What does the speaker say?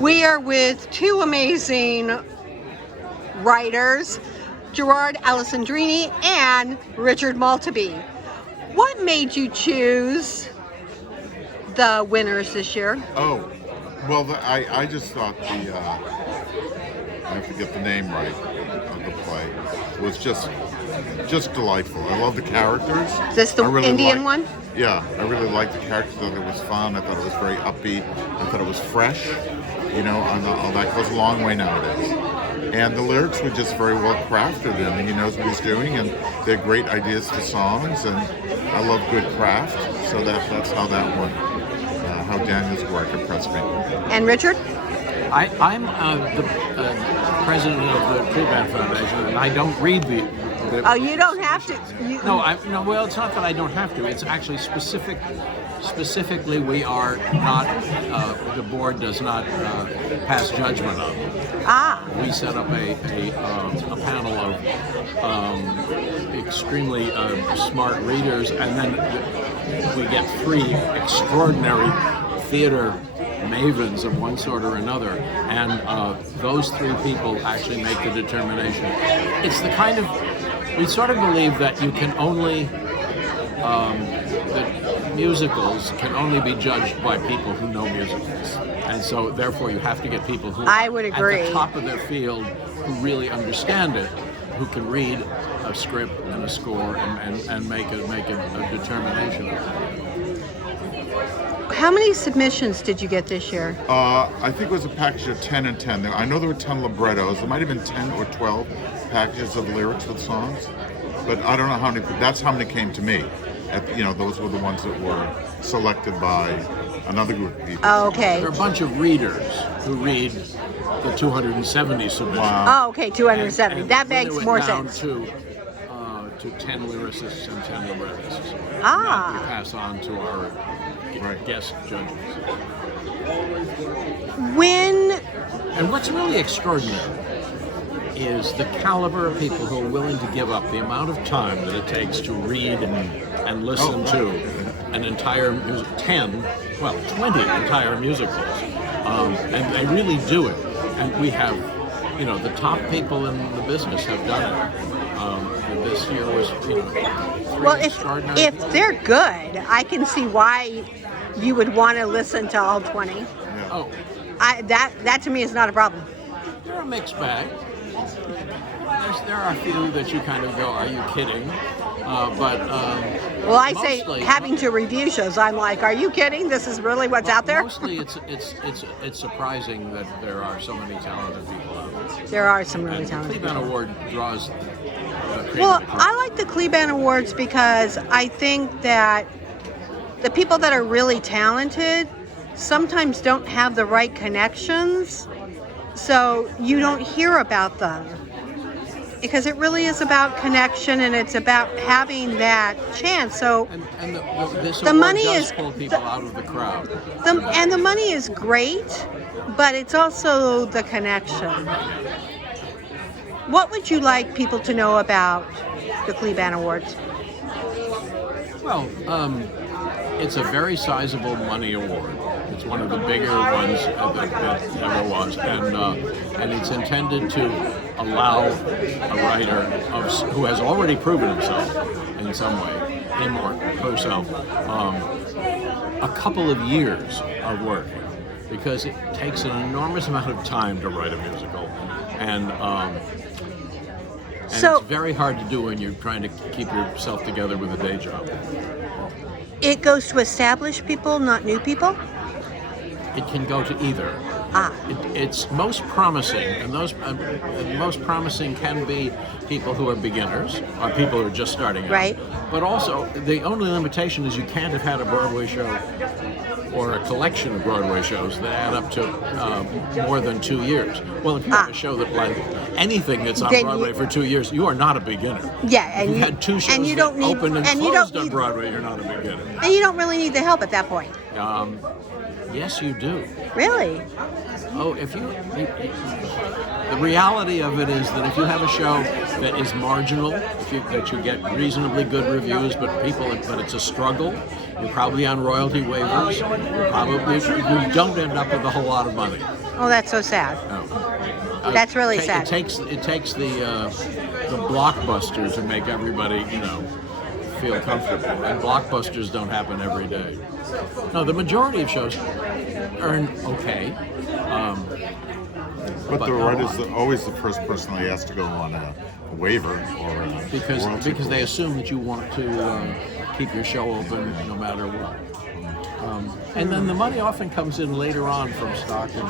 We are with two amazing writers, Gerard Alessandrini and Richard Maltby. What made you choose the winners this year? Oh, well, I just thought I forget the name right of the play, was just delightful. I love the characters. Is this the Indian one? Yeah, I really liked the characters. I thought it was fun. I thought it was very upbeat. I thought it was fresh. You know, and that goes a long way nowadays. And the lyrics were just very well crafted, and he knows what he's doing, and they're great ideas to songs, and I love good craft, so that's how that one, how Daniel's work impressed me. And Richard? I'm the president of the Kleban Foundation, and I don't read the Oh, you don't have to. No, well, it's not that I don't have to. It's actually specifically we are not, the board does not pass judgment on them. We set up a panel of extremely smart readers, and then we get three extraordinary theater mavens of one sort or another, and those three people actually make the determination. It's the kind of, we sort of believe that you can only, that musicals can only be judged by people who know musicals. And so therefore you have to get people who I would agree. at the top of their field, who really understand it, who can read a script and a score and make a determination of it. How many submissions did you get this year? I think it was a package of 10 and 10. I know there were 10 librettos. There might have been 10 or 12 packages of lyrics with songs, but I don't know how many. That's how many came to me. Those were the ones that were selected by another group of people. Oh, okay. There are a bunch of readers who read the 270 submissions. Wow. Oh, okay, 270. And that then makes it went more down sense. To 10 lyricists and 10 librettists. Ah. That we pass on to our guest judges. And what's really extraordinary is the caliber of people who are willing to give up the amount of time that it takes to read and listen to an entire 20 entire musicals. And they really do it. And we have, the top people in the business have done it. This year was, well, if they're good, I can see why you would want to listen to all 20. Yeah. Oh, That to me is not a problem. they're a mixed bag. There are a few that you kind of go, are you kidding? Well, I mostly, say having to review shows, I'm like, are you kidding? This is really what's out there? Mostly, it's surprising that there are so many talented people out there. There are some really And talented the Kleban people. Award draws. Well, I like the Kleban Awards because I think that the people that are really talented sometimes don't have the right connections, so you don't hear about them. Because it really is about connection, and it's about having that chance. So And this the award money does is pull people out of the crowd. and the money is great, but it's also the connection. What would you like people to know about the Kleban Awards? Well, it's a very sizable money award. It's one of the bigger ones that ever was, and it's intended to allow a writer who has already proven himself in some way, him or herself, a couple of years of work, because it takes an enormous amount of time to write a musical, and So- it's very hard to do when you're trying to keep yourself together with a day job. It goes to established people, not new people? It can go to either. Ah. It's most promising, and those most promising can be people who are beginners or people who are just starting out. Right. But also, the only limitation is you can't have had a Broadway show or a collection of Broadway shows that add up to more than 2 years. Well, if you have a show that like anything that's on Then Broadway for 2 years, you are not a beginner. Yeah, If you've had two shows and you that don't need opened and and you closed don't on need Broadway, you're not a beginner. and you don't really need the help at that point. Yes, you do. Really? Oh, the reality of it is that if you have a show that is marginal, that you get reasonably good reviews, but it's a struggle, you're probably on royalty waivers. You don't end up with a whole lot of money. Oh, that's so sad. That's really sad. It takes the blockbuster to make everybody, feel comfortable, and blockbusters don't happen every day. No, the majority of shows earn okay. But the writer's always the first person they ask to go on a waiver or a because they assume that you want to keep your show open no matter what. And then the money often comes in later on from stock and